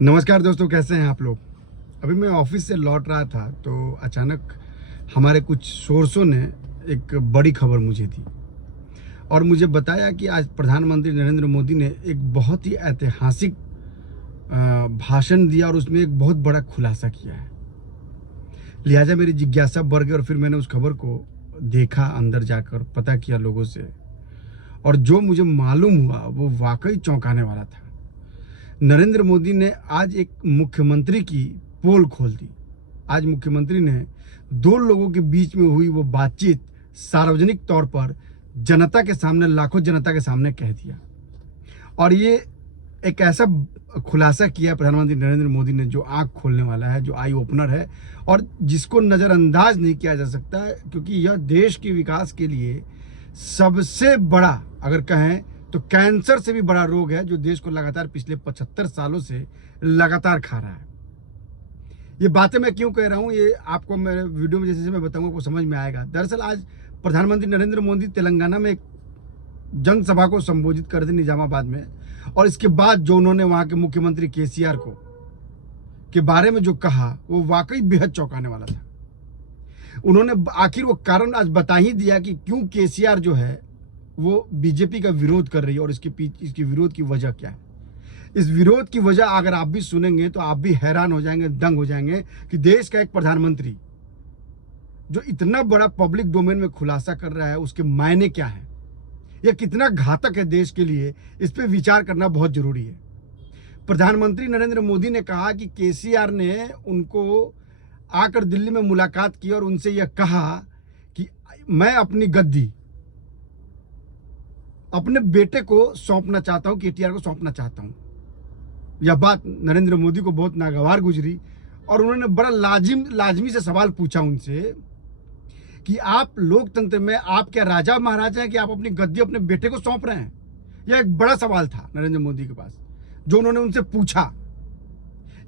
नमस्कार दोस्तों, कैसे हैं आप लोग। अभी मैं ऑफिस से लौट रहा था तो अचानक हमारे कुछ सोर्सों ने एक बड़ी खबर मुझे दी और मुझे बताया कि आज प्रधानमंत्री नरेंद्र मोदी ने एक बहुत ही ऐतिहासिक भाषण दिया और उसमें एक बहुत बड़ा खुलासा किया है। लिहाजा मेरी जिज्ञासा बढ़ गई और फिर मैंने उस खबर को देखा, अंदर जाकर पता किया लोगों से, और जो मुझे मालूम हुआ वो वाकई चौंकाने वाला था। नरेंद्र मोदी ने आज एक मुख्यमंत्री की पोल खोल दी। आज मुख्यमंत्री ने दो लोगों के बीच में हुई वो बातचीत सार्वजनिक तौर पर जनता के सामने, लाखों जनता के सामने कह दिया। और ये एक ऐसा खुलासा किया प्रधानमंत्री नरेंद्र मोदी ने जो आंख खोलने वाला है, जो आई ओपनर है और जिसको नज़रअंदाज नहीं किया जा सकता है, क्योंकि यह देश के विकास के लिए सबसे बड़ा, अगर कहें तो कैंसर से भी बड़ा रोग है जो देश को लगातार पिछले 75 सालों से लगातार खा रहा है। ये बातें मैं क्यों कह रहा हूँ, ये आपको मैं वीडियो में जैसे जैसे मैं बताऊंगा आपको समझ में आएगा। दरअसल आज प्रधानमंत्री नरेंद्र मोदी तेलंगाना में एक जनसभा को संबोधित कर दी निजामाबाद में, और इसके बाद जो उन्होंने वहाँ के मुख्यमंत्री केसीआर को के बारे में जो कहा वो वाकई बेहद चौंकाने वाला था। उन्होंने आखिर वो कारण आज बता ही दिया कि क्यों केसीआर जो है वो बीजेपी का विरोध कर रही है और इसके विरोध की वजह क्या है। इस विरोध की वजह अगर आप भी सुनेंगे तो आप भी हैरान हो जाएंगे, दंग हो जाएंगे कि देश का एक प्रधानमंत्री जो इतना बड़ा पब्लिक डोमेन में खुलासा कर रहा है उसके मायने क्या है, यह कितना घातक है देश के लिए। इस पे विचार करना बहुत जरूरी है। प्रधानमंत्री नरेंद्र मोदी ने कहा कि केसीआर ने उनको आकर दिल्ली में मुलाकात की और उनसे यह कहा कि मैं अपनी गद्दी अपने बेटे को सौंपना चाहता हूं, केटीआर को सौंपना चाहता हूं। यह बात नरेंद्र मोदी को बहुत नागवार गुजरी और उन्होंने बड़ा लाजमी से सवाल पूछा उनसे कि आप लोकतंत्र में आप क्या राजा महाराजा हैं कि आप अपनी गद्दी अपने बेटे को सौंप रहे हैं। यह एक बड़ा सवाल था नरेंद्र मोदी के पास जो उन्होंने उनसे पूछा।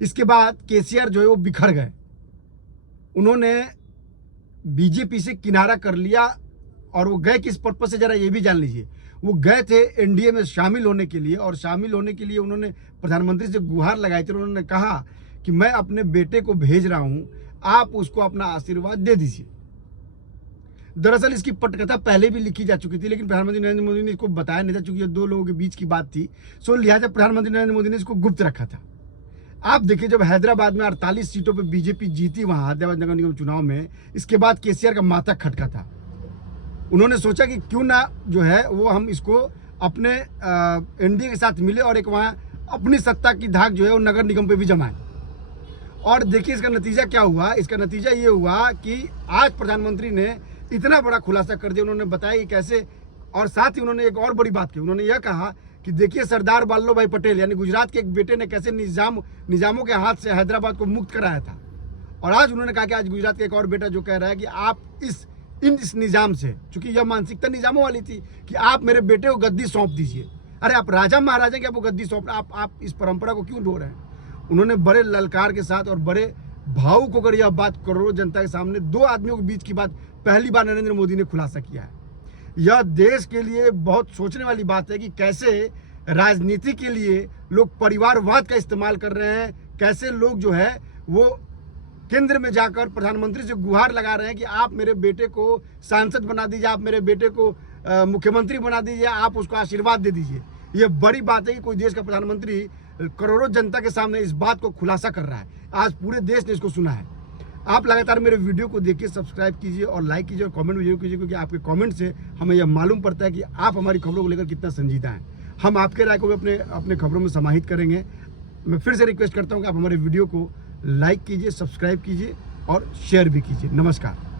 इसके बाद केसीआर जो है वो बिखर गए। उन्होंने बीजेपी से किनारा कर लिया और वो गए किस पर्पज से, जरा ये भी जान लीजिए। वो गए थे एनडीए में शामिल होने के लिए, और शामिल होने के लिए उन्होंने प्रधानमंत्री से गुहार लगाई थी। उन्होंने कहा कि मैं अपने बेटे को भेज रहा हूं, आप उसको अपना आशीर्वाद दे दीजिए। दरअसल इसकी पटकथा पहले भी लिखी जा चुकी थी, लेकिन प्रधानमंत्री नरेंद्र मोदी ने इसको बताया नहीं था, चूंकि ये दो लोगों के बीच की बात थी। सो लिहाजा प्रधानमंत्री नरेंद्र मोदी ने इसको गुप्त रखा था। आप देखिए, जब हैदराबाद में 48 सीटों पर बीजेपी जीती वहां हैदराबाद नगर निगम चुनाव में, इसके बाद केसीआर का माथा खटका था। उन्होंने सोचा कि क्यों ना जो है वो हम इसको अपने एनडीए के साथ मिले और एक वहाँ अपनी सत्ता की धाक जो है वो नगर निगम पे भी जमाएं। और देखिए इसका नतीजा क्या हुआ। इसका नतीजा ये हुआ कि आज प्रधानमंत्री ने इतना बड़ा खुलासा कर दिया। उन्होंने बताया कि कैसे, और साथ ही उन्होंने एक और बड़ी बात की। उन्होंने यह कहा कि देखिए सरदार वल्लभ भाई पटेल यानी गुजरात के एक बेटे ने कैसे निजामों के हाथ से हैदराबाद को मुक्त कराया था। और आज उन्होंने कहा कि आज गुजरात का एक और बेटा जो कह रहा है कि आप इस निजाम से, चूंकि यह मानसिकता निजामों वाली थी कि आप मेरे बेटे को गद्दी सौंप दीजिए। अरे आप राजा महाराजा के, आपको गद्दी सौंप, आप इस परंपरा को क्यों ढो रहे हैं। उन्होंने बड़े ललकार के साथ और बड़े भावुक होकर यह बात करोड़ों जनता के सामने, दो आदमियों के बीच की बात पहली बार नरेंद्र मोदी ने खुलासा किया है। यह देश के लिए बहुत सोचने वाली बात है कि कैसे राजनीति के लिए लोग परिवारवाद का इस्तेमाल कर रहे हैं, कैसे लोग जो है वो केंद्र में जाकर प्रधानमंत्री से गुहार लगा रहे हैं कि आप मेरे बेटे को सांसद बना दीजिए, आप मेरे बेटे को मुख्यमंत्री बना दीजिए, आप उसको आशीर्वाद दे दीजिए। यह बड़ी बात है कि कोई देश का प्रधानमंत्री करोड़ों जनता के सामने इस बात को खुलासा कर रहा है। आज पूरे देश ने इसको सुना है। आप लगातार मेरे वीडियो को देखिए, सब्सक्राइब कीजिए और लाइक कीजिए और कमेंट भी जरूर कीजिए, क्योंकि आपके कमेंट से हमें यह मालूम पड़ता है कि आप हमारी खबरों को लेकर कितना संजीदा हैं। हम आपके राय को भी अपने खबरों में समाहित करेंगे। मैं फिर से रिक्वेस्ट करता हूँ कि आप हमारे वीडियो को लाइक कीजिए, सब्सक्राइब कीजिए और शेयर भी कीजिए। नमस्कार।